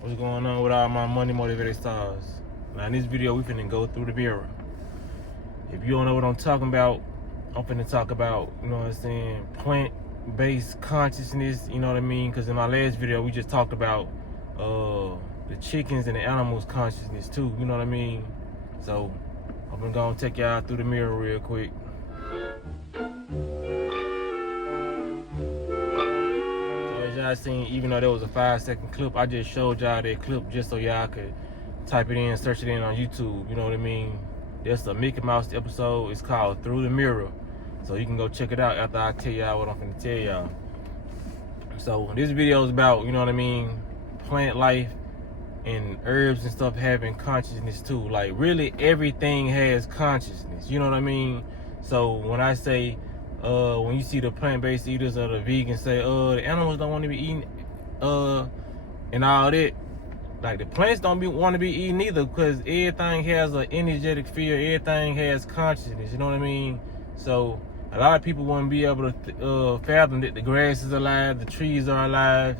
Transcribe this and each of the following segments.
What's going on with all my money motivated stars? Now in this video we finna go through the mirror. If you don't know what I'm talking about, I'm finna talk about, you know what I'm saying, plant-based consciousness, you know what I mean? Because in my last video we just talked about the chickens and the animals consciousness too, you know what I mean? So I'm gonna go and take y'all through the mirror real quick. Y'all seen, even though there was a 5-second clip, I just showed y'all that clip just so y'all could type it in, search it in on YouTube, you know what I mean? That's a Mickey Mouse episode. It's called Through the Mirror. So you can go check it out after I tell y'all what I'm gonna tell y'all. So this video is about, you know what I mean, plant life and herbs and stuff having consciousness too. Like really everything has consciousness, you know what I mean? So when I say, when you see the plant-based eaters or the vegans say, the animals don't want to be eating, and all that, like the plants don't want to be eaten either, because everything has an energetic field, everything has consciousness, you know what I mean? So a lot of people wouldn't be able to fathom that the grass is alive, the trees are alive,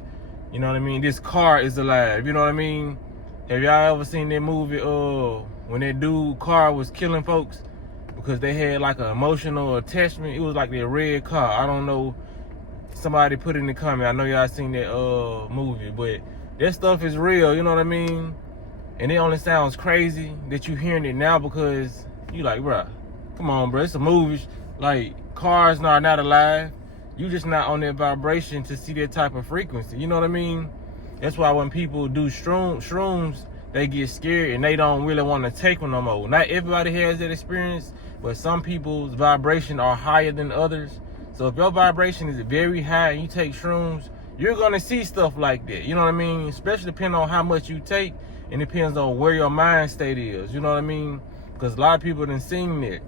you know what I mean? This car is alive, you know what I mean? Have y'all ever seen that movie, when that dude car was killing folks because they had like an emotional attachment? It was like their red car. I don't know. Somebody put it in the comment. I know y'all seen that movie, but that stuff is real, you know what I mean? And it only sounds crazy that you hearing it now because you like, bruh, come on, bruh, it's a movie. Like, cars are not alive. You just not on that vibration to see that type of frequency, you know what I mean? That's why when people do shrooms, they get scared and they don't really want to take them no more. Not everybody has that experience, but some people's vibration are higher than others. So if your vibration is very high and you take shrooms, you're going to see stuff like that. You know what I mean? Especially depending on how much you take, and it depends on where your mind state is. You know what I mean? Because a lot of people done seen that.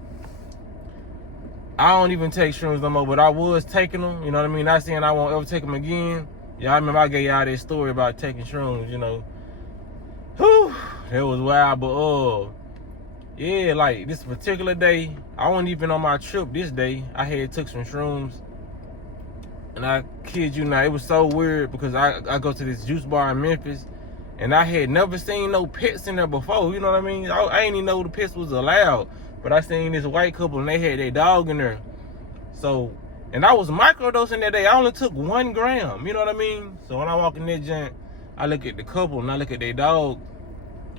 I don't even take shrooms no more, but I was taking them. You know what I mean? Not saying I won't ever take them again. Yeah, I remember I gave y'all that story about taking shrooms, you know. Whew, that was wild, but yeah, like this particular day, I wasn't even on my trip this day. I had took some shrooms, and I kid you not, it was so weird because I go to this juice bar in Memphis, and I had never seen no pets in there before, you know what I mean? I ain't even know the pets was allowed, but I seen this white couple and they had their dog in there. So, and I was microdosing that day. I only took 1 gram, you know what I mean? So when I walk in that joint, I look at the couple and I look at their dog,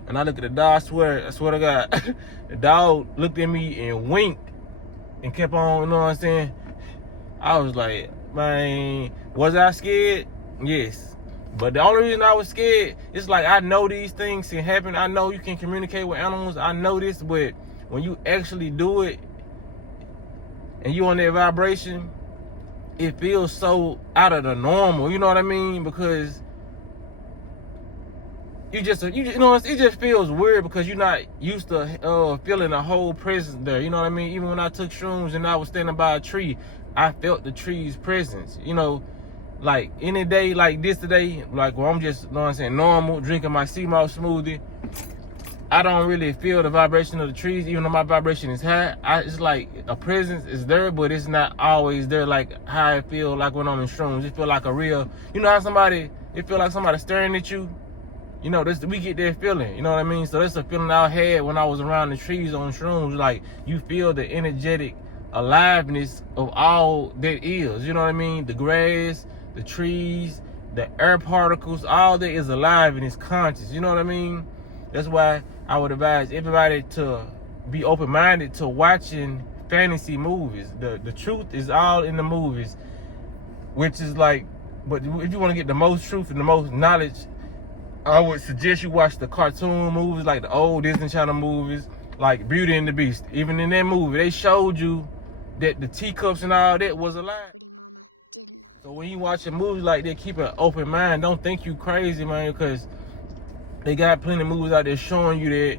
and I look at the dog, I swear to God, the dog looked at me and winked and kept on, you know what I'm saying? I was like, man, was I scared? Yes. But the only reason I was scared, it's like I know these things can happen. I know you can communicate with animals. I know this, but when you actually do it and you on that vibration, it feels so out of the normal, you know what I mean? Because you know, it just feels weird because you're not used to feeling a whole presence there, you know what I mean? Even when I took shrooms and I was standing by a tree, I felt the tree's presence, you know? Like any day like this today, like where I'm just, you know what I'm saying, normal, drinking my sea moss smoothie, I don't really feel the vibration of the trees, even though my vibration is high. It's like a presence is there, but it's not always there like how I feel like when I'm in shrooms. It feel like a real, you know how it feel like somebody staring at you? You know, we get that feeling, you know what I mean? So that's a feeling I had when I was around the trees on shrooms. Like, you feel the energetic aliveness of all that is, you know what I mean? The grass, the trees, the air particles, all that is alive and is conscious, you know what I mean? That's why I would advise everybody to be open-minded to watching fantasy movies. The truth is all in the movies, which is like, but if you want to get the most truth and the most knowledge, I would suggest you watch the cartoon movies, like the old Disney Channel movies, like Beauty and the Beast. Even in that movie, they showed you that the teacups and all that was alive. So when you watch a movie like that, keep an open mind. Don't think you crazy, man, because they got plenty of movies out there showing you that.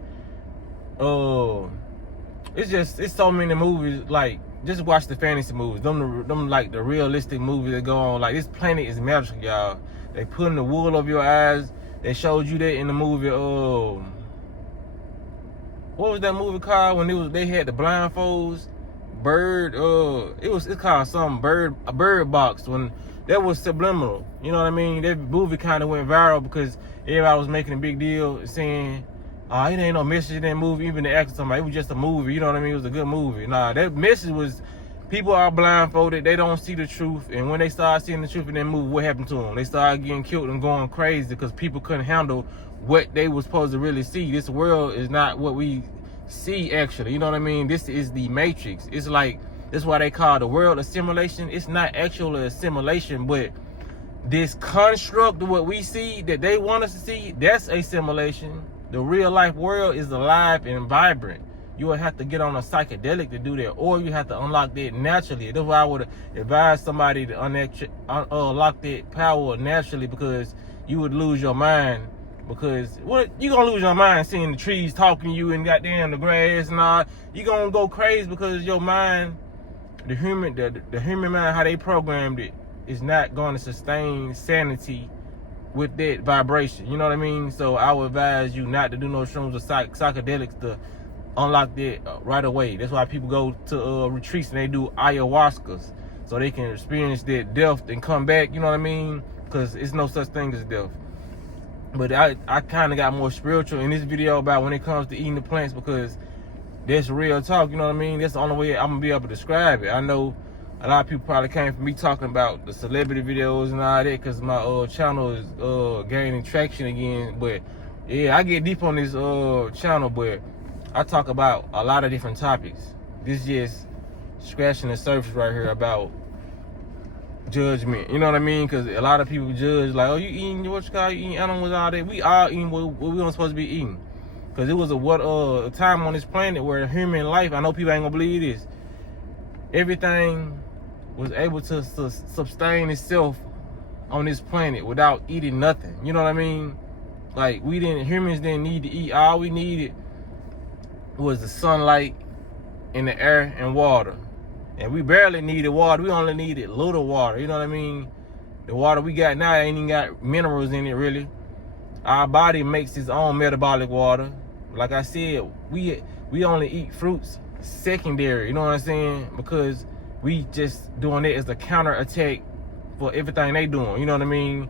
It's so many movies. Like, just watch the fantasy movies. Them like the realistic movies that go on. Like, this planet is magical, y'all. They putting the wool over your eyes. They showed you that in the movie. What was that movie called when they had the blindfolds? bird. It's called a bird box. When that was subliminal. You know what I mean? That movie kind of went viral because everybody was making a big deal saying, it ain't no message in that movie. Even the actors talking about it was just a movie. You know what I mean? It was a good movie. Nah, that message was, people are blindfolded. They don't see the truth. And when they start seeing the truth in that movie, what happened to them? They started getting killed and going crazy because people couldn't handle what they were supposed to really see. This world is not what we see, actually. You know what I mean? This is the Matrix. It's like, that's why they call the world a simulation. It's not actually a simulation, but this construct of what we see that they want us to see, that's a simulation. The real life world is alive and vibrant. You would have to get on a psychedelic to do that, or you have to unlock that naturally. That's why I would advise somebody to unlock that power naturally, because you would lose your mind. Because what you gonna lose your mind seeing the trees talking to you and goddamn the grass and all. You gonna go crazy because your mind, the human mind, how they programmed it, is not going to sustain sanity with that vibration. You know what I mean? So I would advise you not to do no shrooms or psychedelics to unlock that right away. That's why people go to retreats and they do ayahuascas, so they can experience that death and come back. You know what I mean? Because it's no such thing as death. But I kind of got more spiritual in this video about when it comes to eating the plants, because that's real talk. You know what I mean? That's the only way I'm gonna be able to describe it. I know a lot of people probably came from me talking about the celebrity videos and all that, because my channel is gaining traction again. But yeah, I get deep on this channel, but I talk about a lot of different topics. This just scratching the surface right here about judgment. You know what I mean? Because a lot of people judge like, oh, you eating you eating animals all day. We all eating what we weren't supposed to be eating. Because it was a time on this planet where human life, I know people ain't gonna believe this, everything was able to sustain itself on this planet without eating nothing. You know what I mean? Like, humans didn't need to eat. All we needed was the sunlight and the air and water. And we barely needed water. We only needed little water. You know what I mean? The water we got now ain't even got minerals in it, really. Our body makes its own metabolic water. Like I said, we only eat fruits secondary. You know what I'm saying? Because we just doing it as a counterattack for everything they doing. You know what I mean?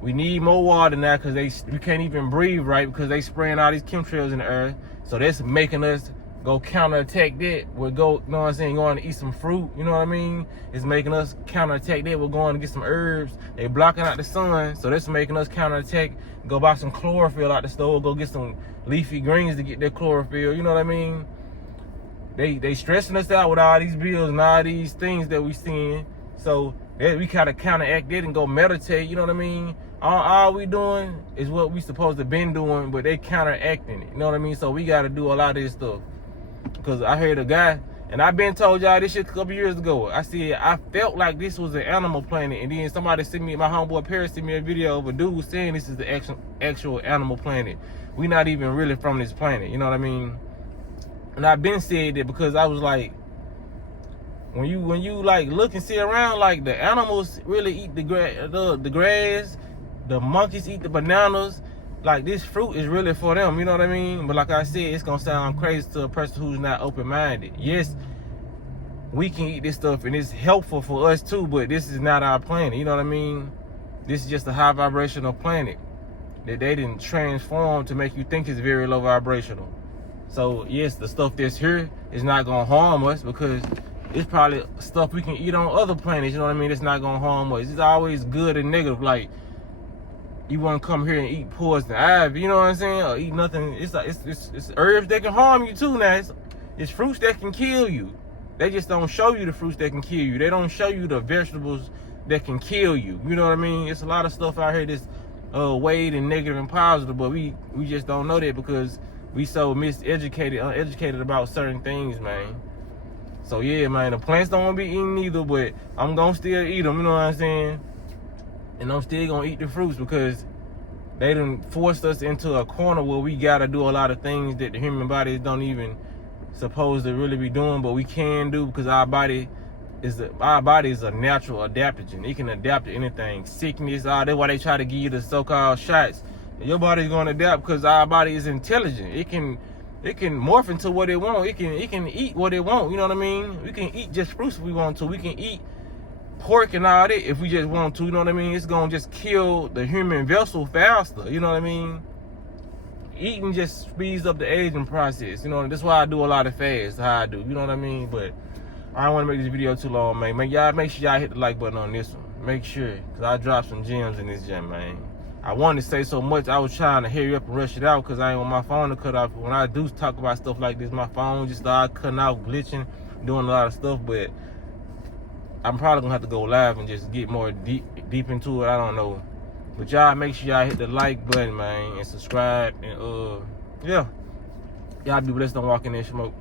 We need more water now because we can't even breathe right, because they spraying all these chemtrails in the air. So that's making us go counterattack that. We'll go, you know what I'm saying, going to eat some fruit, you know what I mean? It's making us counterattack that. We're going to get some herbs. They blocking out the sun, so that's making us counterattack. Go buy some chlorophyll out the store, go get some leafy greens to get their chlorophyll, you know what I mean? They stressing us out with all these bills and all these things that we seeing. So we kind of counteract that and go meditate, you know what I mean? All we doing is what we supposed to been doing, but they counteracting it, you know what I mean? So we got to do a lot of this stuff. Because I heard a guy, and I've been told y'all this shit a couple years ago. I said I felt like this was an animal planet, and then somebody sent me, my homeboy Paris sent me a video of a dude saying this is the actual animal planet. We not even really from this planet, you know what I mean? And I've been said that because I was like, when you like look and see around, like the animals really eat the grass, the monkeys eat the bananas. Like, this fruit is really for them, you know what I mean? But like I said, it's gonna sound crazy to a person who's not open-minded. Yes, we can eat this stuff and it's helpful for us too, but this is not our planet, you know what I mean? This is just a high vibrational planet that they didn't transform to make you think it's very low vibrational. So yes, the stuff that's here is not gonna harm us, because it's probably stuff we can eat on other planets, you know what I mean? It's not gonna harm us. It's always good and negative. Like, you want to come here and eat poison ivy, you know what I'm saying? Or eat nothing. It's herbs that can harm you too now. It's fruits that can kill you. They just don't show you the fruits that can kill you. They don't show you the vegetables that can kill you. You know what I mean? It's a lot of stuff out here that's weighed and negative and positive, but we just don't know that because we so uneducated about certain things, man. So yeah, man, the plants don't want to be eaten either, but I'm gonna still eat them, you know what I'm saying? And I'm still gonna eat the fruits because they done forced us into a corner where we gotta do a lot of things that the human bodies don't even supposed to really be doing, but we can do because our body is a natural adaptogen. It can adapt to anything, sickness. That's why they try to give you the so-called shots. Your body's gonna adapt because our body is intelligent. It can it can morph into what it want. It can eat what it want. You know what I mean? We can eat just fruits if we want to. We can eat pork and all that if we just want to. You know what I mean? It's gonna just kill the human vessel faster. You know what I mean? Eating just speeds up the aging process. You know, that's why I do a lot of fasts. How I do. You know what I mean? But I don't want to make this video too long, man. Make sure y'all hit the like button on this one. Make sure, cause I dropped some gems in this gem, man. I wanted to say so much. I was trying to hurry up and rush it out because I ain't want my phone to cut off. When I do talk about stuff like this, my phone just started cutting out, glitching, doing a lot of stuff. But I'm probably gonna have to go live and just get more deep into it. I don't know. But y'all make sure y'all hit the like button, man, and subscribe. And yeah, y'all be blessed. Don't walk in there smoke.